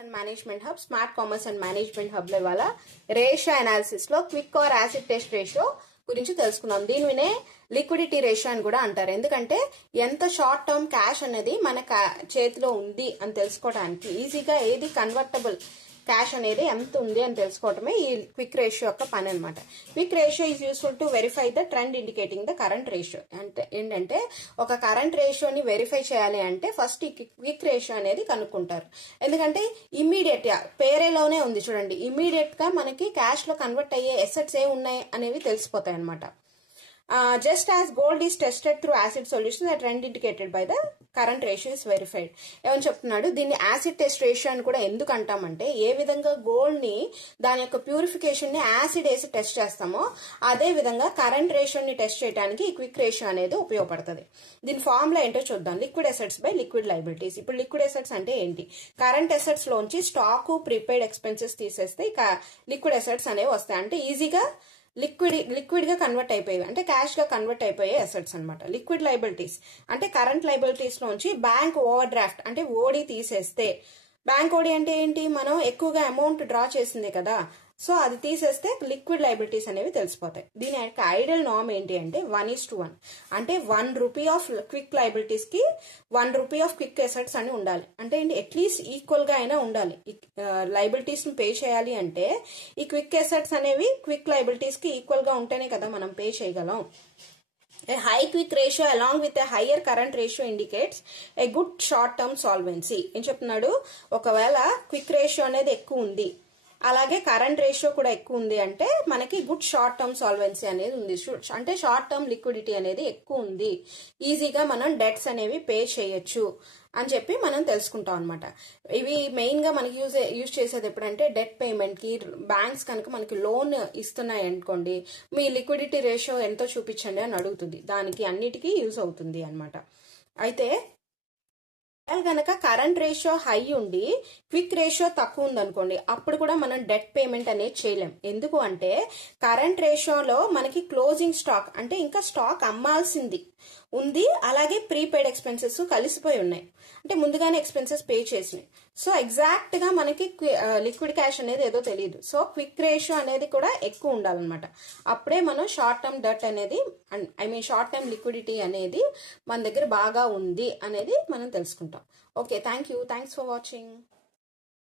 And management hub smart commerce and management hub లో ఇవాళ ratio analysis లో quick or acid test ratio గురించి తెలుసుకుందాం. దీనినే లిక్విడిటీ రేషియో అని కూడా అంటారు. ఎందుకంటే ఎంత షార్ట్ టర్మ్ క్యాష్ అనేది మన చేతిలో ఉంది అని తెలుసుకోవడానికి, ఈజీగా ఏది కన్వర్టబుల్ క్యాష్ అనేది ఎంత ఉంది అని తెలుసుకోవటమే ఈ క్విక్ రేషియో యొక్క పని అనమాట. Quick ratio is useful to verify the trend indicating the current ratio. అంటే ఏంటంటే ఒక కరెంట్ రేషియోని వెరిఫై చేయాలి అంటే ఫస్ట్ ఈ క్విక్ రేషియో అనేది కనుక్కుంటారు. ఎందుకంటే ఇమ్మీడియట్ గా పేరేలోనే ఉంది చూడండి, ఇమ్మీడియట్ గా మనకి క్యాష్ లో కన్వర్ట్ అయ్యే ఎసెట్స్ ఏ ఉన్నాయి అనేవి తెలిసిపోతాయి అనమాట. Just as gold is tested through acid solution, the trend indicated by the current ratio is verified. ఏమని చెప్తున్నాడు, దీన్ని యాసిడ్ టెస్ట్ రేషియో అని కూడా ఎందుకు అంటామంటే, ఏ విధంగా గోల్డ్ ని దాని యొక్క ప్యూరిఫికేషన్ ని యాసిడ్ వేసి టెస్ట్ చేస్తామో అదే విధంగా కరెంట్ రేషియోని టెస్ట్ చేయడానికి ఈ క్విక్ రేషియో అనేది ఉపయోగపడుతుంది. దీని ఫార్ములా ఏంటో చూద్దాం. Liquid assets by liquid liabilities. ఇప్పుడు లిక్విడ్ అసెట్స్ అంటే ఏంటి? కరెంట్ అసెట్స్ లోంచి స్టాక్, ప్రీపెయిడ్ ఎక్స్పెన్సెస్ తీసేస్తే ఇక లిక్విడ్ అసెట్స్ అనేవి వస్తాయి. అంటే ఈజీగా లిక్విడ్ గా కన్వర్ట్ అయిపోయేవి, అంటే క్యాష్ గా కన్వర్ట్ అయిపోయే అసెట్స్ అనమాట. లిక్విడ్ లయబిలిటీస్ అంటే కరెంట్ లయబిలిటీస్ లోంచి బ్యాంక్ ఓవర్ డ్రాఫ్ట్ అంటే ఓడి తీసేస్తే, బ్యాంక్ ఓడి అంటే ఏంటి, మనం ఎక్కువగా అమౌంట్ డ్రా చేసిందే కదా, సో అది తీసేస్తే లిక్విడ్ లయబిలిటీస్ అనేవి తెలిసిపోతాయి. దీని యొక్క ఐడియల్ నార్మ్ ఏంటి అంటే 1:1. అంటే 1 రూపీ ఆఫ్ క్విక్ లయబిలిటీస్ కి 1 రూపీ ఆఫ్ క్విక్ అసెట్స్ అని ఉండాలి. అంటే ఏంటి, అట్లీస్ట్ ఈక్వల్ గా అయినా ఉండాలి. లయబిలిటీస్ ని పే చేయాలి అంటే ఈ క్విక్ అసెట్స్ అనేవి క్విక్ లయబిలిటీస్ కి ఈక్వల్ గా ఉంటేనే కదా మనం పే చేయగలం. A high quick ratio along with a higher current ratio indicates a good short term solvency. ఏం చెప్తున్నాడు, ఒకవేళ క్విక్ రేషియో అనేది ఎక్కువ ఉంది, అలాగే కరెంట్ రేషియో కూడా ఎక్కువ ఉంది అంటే మనకి గుడ్ షార్ట్ టర్మ్ సాల్వెన్సీ అనేది ఉంది. అంటే షార్ట్ టర్మ్ లిక్విడిటీ అనేది ఎక్కువ ఉంది, ఈజీగా మనం డెట్స్ అనేవి పే చేయొచ్చు అని చెప్పి మనం తెలుసుకుంటాం అనమాట. ఇవి మెయిన్ గా మనకి యూజ్ చేసేది ఎప్పుడంటే డెట్ పేమెంట్ కి. బ్యాంక్స్ కనుక మనకి లోన్ ఇస్తున్నాయి అనుకోండి, మీ లిక్విడిటీ రేషియో ఎంతో చూపించండి అని అడుగుతుంది, దానికి అన్నిటికీ యూజ్ అవుతుంది అనమాట. అయితే కనుక కరెంట్ రేషియో హై ఉండి క్విక్ రేషియో తక్కువ ఉంది అనుకోండి, అప్పుడు కూడా మనం డెట్ పేమెంట్ అనేది చేయలేం. ఎందుకు అంటే కరెంట్ రేషియోలో మనకి క్లోజింగ్ స్టాక్ అంటే ఇంకా స్టాక్ అమ్మాల్సింది ఉంది, అలాగే ప్రీపెయిడ్ ఎక్స్పెన్సెస్ కలిసిపోయి ఉన్నాయి, అంటే ముందుగానే ఎక్స్పెన్సెస్ పే చేసినాయి. సో ఎగ్జాక్ట్ గా మనకి లిక్విడ్ క్యాష్ అనేది ఏదో తెలియదు. సో క్విక్ రేషియో అనేది కూడా ఎక్కువ ఉండాలన్నమాట. అప్పుడే మనం షార్ట్ టర్మ్ డెట్ అనేది షార్ట్ టర్మ్ లిక్విడిటీ అనేది మన దగ్గర బాగా ఉంది అనేది మనం తెలుసుకుంటాం. Okay, thanks for watching.